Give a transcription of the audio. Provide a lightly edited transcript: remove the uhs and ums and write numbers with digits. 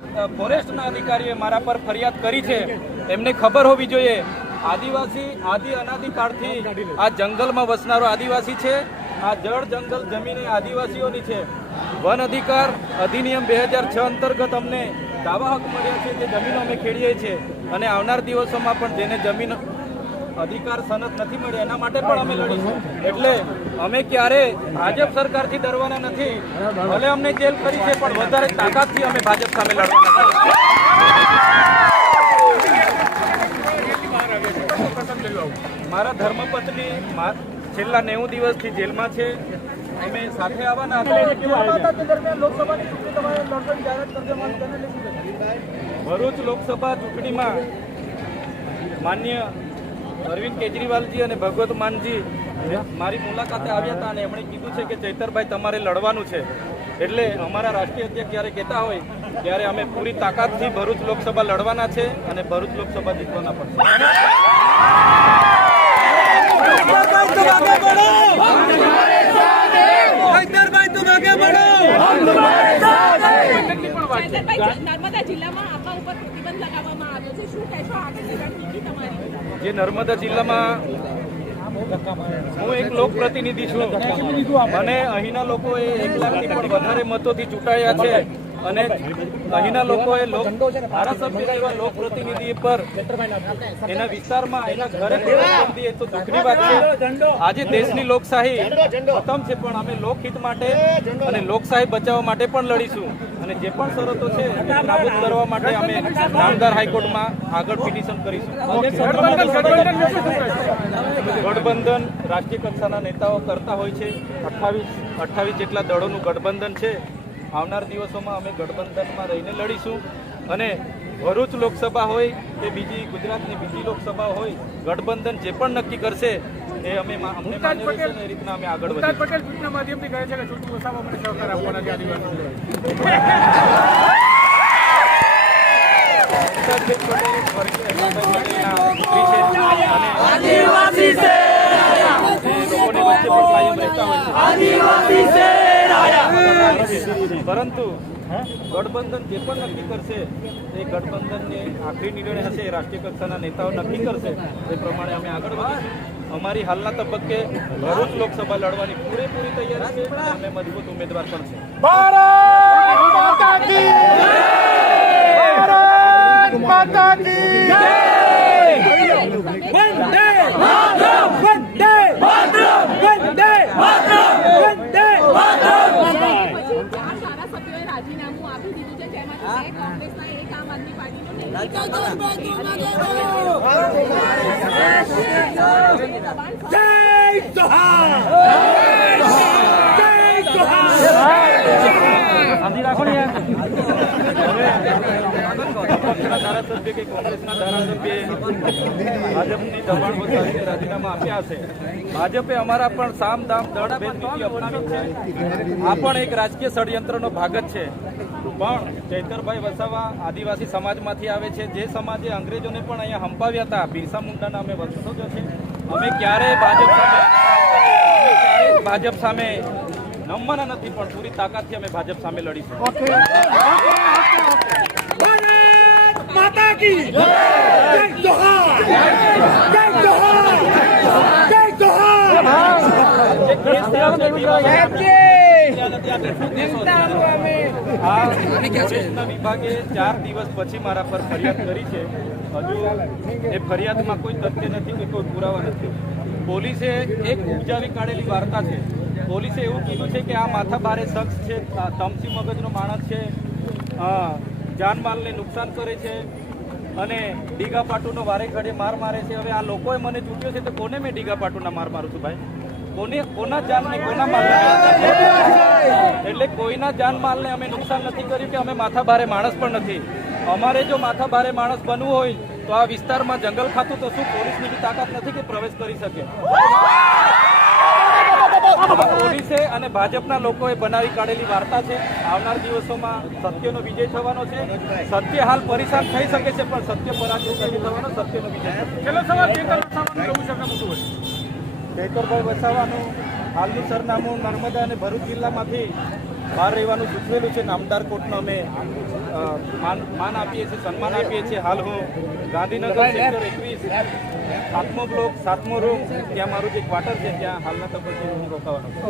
ફોરેસ્ટના અધિકારીએ મારા પર ફરિયાદ કરી છે, એમને ખબર હોવી જોઈએ આદિવાસી આદિ અનાદિકાળથી આ જંગલમાં વસનારો આદિવાસી છે. આ જળ જંગલ જમીન આદિવાસીઓની છે. વન અધિકાર અધિનિયમ 2006 અંતર્ગત અમને દાવા હક મળ્યા છે, જે જમીનો અમે ખેડીએ છીએ અને આવનાર દિવસોમાં પણ જેને જમીન અધિકાર સનદ નથી મળ્યા એના માટે પણ અમે લડીશું. એટલે અમે ક્યારે ભાજપ સરકારથી ડરવાના નથી. ભલે અમને જેલ કરી છે પણ વધારે તાકાતથી અમે ભાજપ સામે લડવાના છે. મારા ધર્મપત્ની છેલ્લા 90 દિવસથી જેલમાં છે. અમે સાથે આવવાના ભરૂચ લોકસભા ચૂંટણીમાં માન્ય અરવિંદ કેજરીવાલજી અને ભગવત માનજી મારી મુલાકાતે આવ્યા હતા અને એમણે કીધું છે કે ચૈતરભાઈ તમારે લડવાનું છે. એટલે અમારા રાષ્ટ્રીય અધ્યક્ષ જ્યારે કહેતા હોય ત્યારે અમે પૂરી તાકાતથી ભરૂચ લોકસભા લડવાના છે અને ભરૂચ લોકસભા જીતવાના પણ જે નર્મદા જિલ્લામાં હું એક લોકપ્રતિનિધિ છું અને અહીંના લોકોએ 1 લાખથી પણ વધારે મતોથી ચૂંટાયા છે અને અહીંના લોકોએ ધારાસભ્ય એવા લોકપ્રતિનિધિ પર એના વિસ્તારમાં એના ઘરે તો દુઃખની વાત છે. આજે દેશની લોકશાહી ખતમ છે પણ અમે લોકહિત માટે અને લોકશાહી બચાવવા માટે પણ લડીશું અને જે પણ શરતો છે નાબૂદ કરવા માટે અમે નામદાર હાઈકોર્ટમાં આગળ પિટિશન કરીશું. ગઠબંધન રાષ્ટ્રીય કક્ષાના નેતાઓ કરતા હોય છે. 28 જેટલા દળોનું ગઠબંધન છે. આવનાર દિવસોમાં અમે ગઠબંધનમાં રહીને લડીશું અને ભરૂચ લોકસભા હોય કે બીજી ગુજરાતની બીજી લોકસભા હોય ગઠબંધન જે પણ નક્કી કરશે એ અમે અમને માન્ય રહેશે અને એ રીતના અમે આગળ વધીશું. પટેલ ટ્વીટના માધ્યમથી કહે છે કે ચૂંટણી વસાવવા માટે સહકાર આપવાના છે આદિવાસી પરંતુ ગઠબંધન જે પણ નક્કી કરશે એ ગઠબંધનને આખરી નિર્ણય હશે એ રાષ્ટ્રીય કક્ષાના નેતાઓ નક્કી કરશે એ પ્રમાણે અમે આગળ વધીશું. અમારી હાલના તબક્કે ભરૂચ લોકસભા લડવાની પૂરેપૂરી તૈયારી છે અને અમે મજબૂત ઉમેદવાર પણ છે. ધારાસભ્ય કે કોંગ્રેસના ધારાસભ્ય ભાજપની દબાણ વધારીને રાજીનામા આપ્યા છે. ભાજપે અમારા પણ સામ દામ દળ ભેદ નીતિ અપનાવી છે. આ પણ એક રાજકીય ષડયંત્રનો ભાગ જ છે. પણ ચૈતરભાઈ વસાવા આદિવાસી સમાજમાંથી આવે છે, જે સમાજે અંગ્રેજોને પણ અહીંયા હંપાવ્યા હતા. બિરસા મુંડાના અમે વંશજો છે. અમે ક્યારેય ભાજપ સામે નમવાના નથી પણ પૂરી તાકાતથી અમે ભાજપ સામે લડીશું. વિભાગે 4 દિવસ પછી મારા પર ફરિયાદ કરી છે. હજુ એ ફરિયાદમાં કોઈ તથ્ય નથી કે કોઈ પુરાવા નથી. પોલીસે એક ઉપજાવી કાઢેલી વાર્તા છે. પોલીસે એવું કીધું છે કે આ માથાભારે શખ્સ છે, તમસી મગજનો માણસ છે, જાનમાલને નુકસાન કરે છે અને ડીગા પાટુનો વારે ઘડે માર મારે છે. હવે આ લોકોએ મને ચૂંટ્યો છે તો કોને મેં ડીગા પાટુના માર મારું છું ભાઈ? કોના જાનને કોના માલને? એટલે કોઈના જાનમાલને અમે નુકસાન નથી કર્યું કે અમે માથાભારે માણસ પણ નથી. અમારે જો માથાભારે માણસ બનવું હોય તો આ વિસ્તારમાં જંગલ ખાતું તો શું પોલીસની બી તાકાત નથી કે પ્રવેશ કરી શકે? પોલીસે અને ભાજપના લોકોએ બનાવી કાઢેલી વાર્તા છે. આવનાર દિવસોમાં સત્યનો વિજય થવાનો છે. સત્ય હાલ પરેશાન થઈ શકે છે પણ સત્ય પરાજય નથી થવાનો. સત્યનો વિજય. છેલ્લો સવાલ ચૈતરભાઈ વસાવાનું હાલનું સરનામું નર્મદા અને ભરૂચ જિલ્લામાંથી બહાર રહેવાનું સૂચવેલું છે. નામદાર કોર્ટનો અમે માન આપીએ છીએ, સન્માન આપીએ છીએ. હાલ હું ગાંધીનગર સેક્ટર 21 7મો બ્લોક 7મો રૂમ ત્યાં મારું જે ક્વાર્ટર છે ત્યાં હાલના તબક્કે હું રોકાવાનો છું.